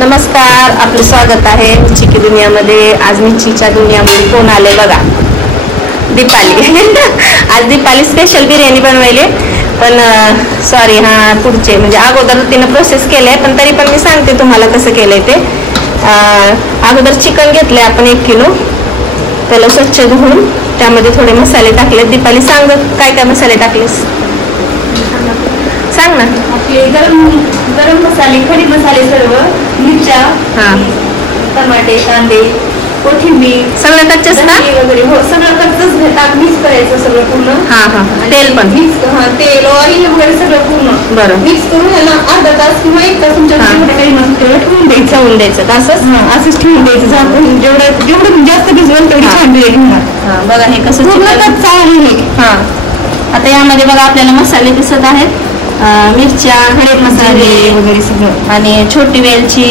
नमस्कार, आपलं स्वागत आहे मिरचीची दुनियामध्ये. आज मिरचीच्या दुनियामध्ये कोण आले बघा, दीपाली. आज दीपाली स्पेशल बिर्याणी बनवायले, पण सॉरी पुढचे म्हणजे अगोदर तिनं प्रोसेस केले, पण तरी पण मी सांगते तुम्हाला कसं केलंय ते. अगोदर चिकन घेतले आपण 1 किलो, त्याला स्वच्छ धुवून त्यामध्ये थोडे मसाले टाकले. दीपाली सांग काय काय मसाले टाकलेस, सांग ना. आपले गरम मसाले, खडे मसाले, सर्व मिरच्या, टमाटे, कांदे, कोथिंबीर, सगळं कच्चच ना वगैरे. हो, सगळं कच्चच मिक्स करायचं सगळं पूर्ण. तेल पण तेल, ऑइल वगैरे सगळं पूर्ण बरं मिक्स करून याला अर्धा तास किंवा 1 तास तुमच्या ठेवून द्यायचं. ठेवून द्यायचं असंच ठेवून द्यायचं. जेवढं जास्त भिजवलं तेवढी छान बिर्याणी होणार. बघा हे कसं कच्चा आहे. आता यामध्ये बघा आपल्याला मसाले दिसत आहेत. मिरच्या, खडे मसाले वगैरे सगळं, आणि छोटी वेलची,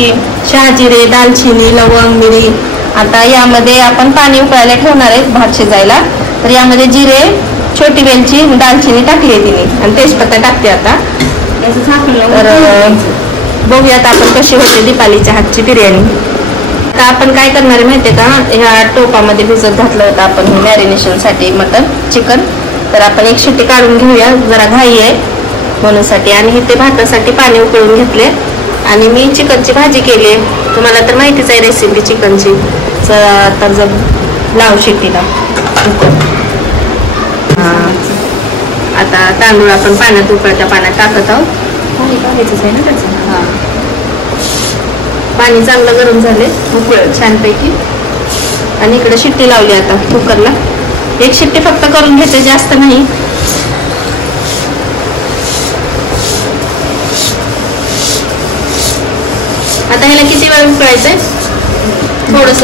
शहाजिरे, दालचिनी, लवंग, मिरी. आता यामध्ये आपण पाणी उकळायला ठेवणार आहेत भात शिजायला. तर यामध्ये जिरे, छोटी वेलची, दालचिनी टाकली आहे तिने, आणि तेजपत्ता टाकते. आता तर बघूयात आपण कशी होते दीपालीच्या हातची बिर्याणी. आता आपण काय करणार आहे माहिती आहे का, ह्या टोपामध्ये भिजत घातलं होतं आपण मॅरिनेशनसाठी मटन चिकन. तर आपण 1 शिट्टी काढून घेऊया, जरा घाई आहे म्हणूनसाठी. आणि इथे भातासाठी पाणी उकळून घेतले, आणि मी चिकनची भाजी केली. तुम्हाला तर माहितीच आहे रेसिपी चिकनची. तर जर लाव शिट्टीला. आता तांदूळ आपण पाण्यात उकळत्या पाण्यात टाकत आहोत. पाणी टाकायचंच आहे ना त्याचं. पाणी चांगलं गरम झाले, उकळ छानपैकी. आणि इकडे शिट्टी लावली आता कुकरला. 1 शिट्टी फक्त करून घेते, जास्त नाही. आता ह्याला किती वेळ उकळायचंय? थोडस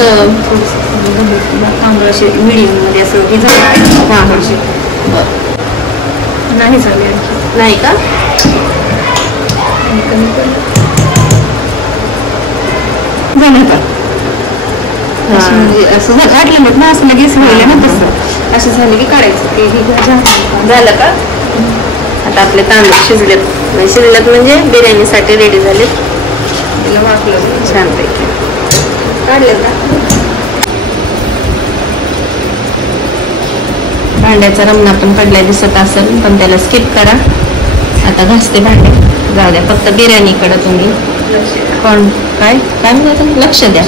तांदूळ असे मिडियम मध्ये असं नाही झाले नाही का? असं काढलं ना, असं लगेच व्हायला ना, तसं असं झालं की काढायचं. झालं का? आता आपले तांदूळ शिजलेत म्हणजे बिर्याणीसाठी रेडी झालेत. वाटलं छानपैकी काढले का? भांड्याचा रमणा पण पडलाय दिसत असेल, पण त्याला स्किप करा. आता घासते भांडे, जाऊ द्या. फक्त बिर्याणीकडे तुम्ही कोण काय काय म्हणतात लक्ष द्या.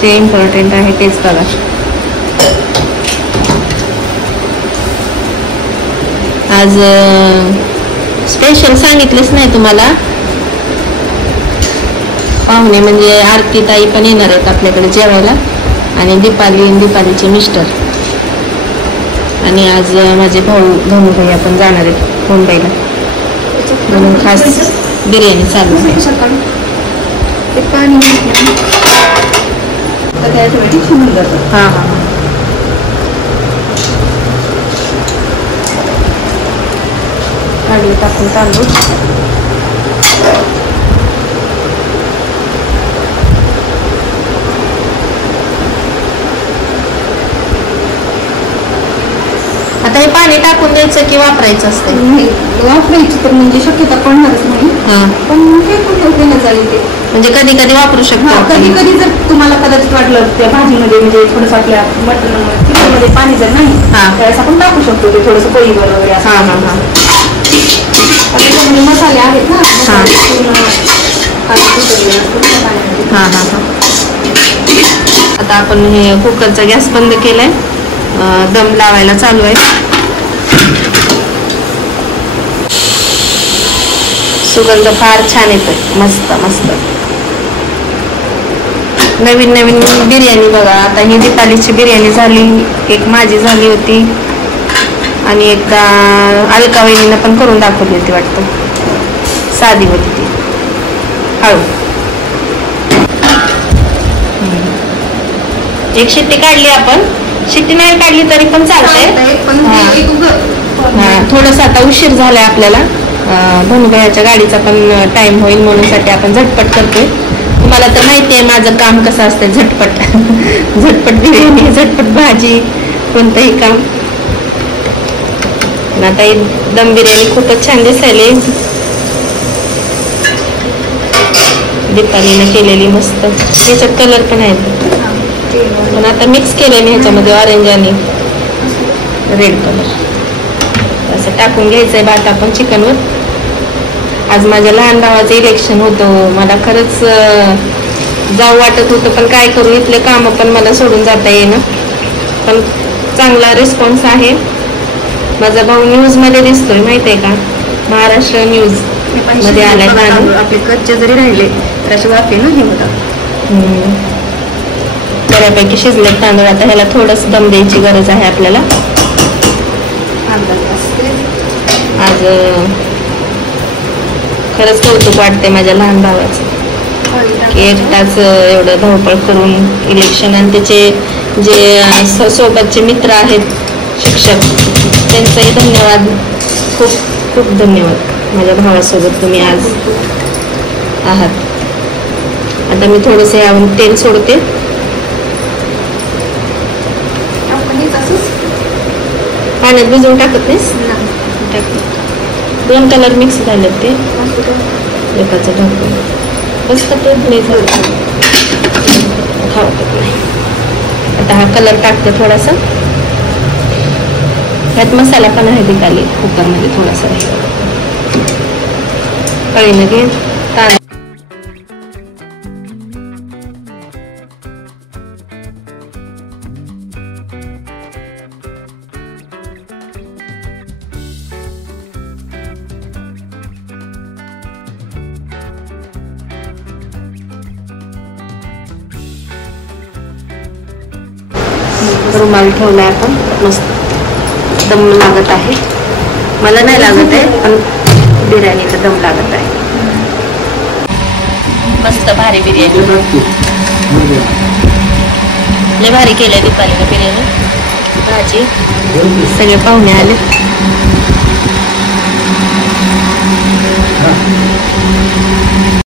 जे इम्पॉर्टंट आहे तेच बघा. आज स्पेशल सांगितलंच नाही तुम्हाला. पाहुणे म्हणजे आरती ताई पण येणार आहेत आपल्याकडे जेवायला, आणि दीपालीचे मिस्टर, आणि आज माझे भाऊ धनु भैया पण जाणार आहेत मुंबईला, म्हणून खास बिर्याणी चालू आहे. काढले टाकून तांदूळ. आता हे पाणी टाकून द्यायचं की वापरायचं असतं? वापरायची तर म्हणजे शक्यता पडणारच नाही, पण हे पण जाईल ते. म्हणजे कधी कधी वापरू शकतो. कधी कधी जर तुम्हाला कदाचित वाटलं त्या भाजीमध्ये म्हणजे थोडंसं आपल्या मटनमध्ये पाणी जर नाही, त्यावेळेस आपण टाकू शकतो ते थोडंसं पोळीवर वगैरे. मसाले आहेत ना, आता आपण हे कुकरचा गॅस बंद केलाय, दम लावायला चालू आहे. सुगंध फार छान येतोय, मस्त मस्त. नवीन नवीन बिर्याणी बघा. आता ही दीपालीची बिर्याणी झाली, एक माझी झाली होती, आणि एकदा अलका वहिनीनं पण करून दाखवली होती वाटतं. साधी होती ती, हळू. 1 शिट्टी काढली आपण. शिट्टी नाही काढली तरी पण चालतंय. थोडंसं आता उशीर झालाय आपल्याला, धनुभैयाच्या गाडीचा पण टाइम होईल म्हणून साठी आपण झटपट करतोय. तुम्हाला तर माहिती आहे माझं काम कसं असतं, झटपट. झटपट बिर्याणी, झटपट भाजी, कोणतंही काम. आणि आता ही दम बिर्याणी खूपच छान दिसायली, दीपालीने केलेली मस्त. ह्याच्यात कलर पण आहेत, पण आता मिक्स केले मी ह्याच्यामध्ये ऑरेंज आणि रेड कलर. असं टाकून घ्यायचंय भात आपण चिकनवर. आज माझ्या लहान भावाचं इलेक्शन होतं. मला खरंच जाऊ वाटत होतं, पण काय करू, इथले कामं पण मला सोडून जाता येईना. पण चांगला रिस्पॉन्स आहे. माझा भाऊ न्यूजमध्ये दिसतोय, माहिती आहे का, महाराष्ट्र न्यूज मध्ये आलाय. आपले कच्चे जरी राहिले तर असे वाफे नाही होतात. बऱ्यापैकी शिजले तांदूळ. आता ह्याला थोडंसं दम द्यायची गरज आहे आपल्याला. आज खरंच कौतुक वाटते माझ्या लहान भावाचं, की एकटाच एवढं धावपळ करून इलेक्शन, आणि त्याचे जे सोबतचे मित्र आहेत शिक्षक, त्यांचाही धन्यवाद, खूप खूप धन्यवाद. माझ्या भावासोबत तुम्ही आज आहात. आता मी थोडंसं यावर तेल सोडते. पाण्यात भिजवून टाकत नाहीस? दोन कलर मिक्स झाले ते एकाचं ढाकून बस का ते नाही झालं खावत नाही. आता हा कलर टाकते थोडासा. ह्यात मसाला पण आहे दिकाली कुकरमध्ये थोडासा कळीनं घे. तांदूळ रुमाल ठेवलाय आपण. मस्त दम लागत आहे. मला नाही लागत आहे, पण बिर्याणीचा दम लागत आहे. मस्त भारी बिर्याणी, लय भारी केली दीपालीने बिर्याणी. भाजी, सगळे पाहुणे आले.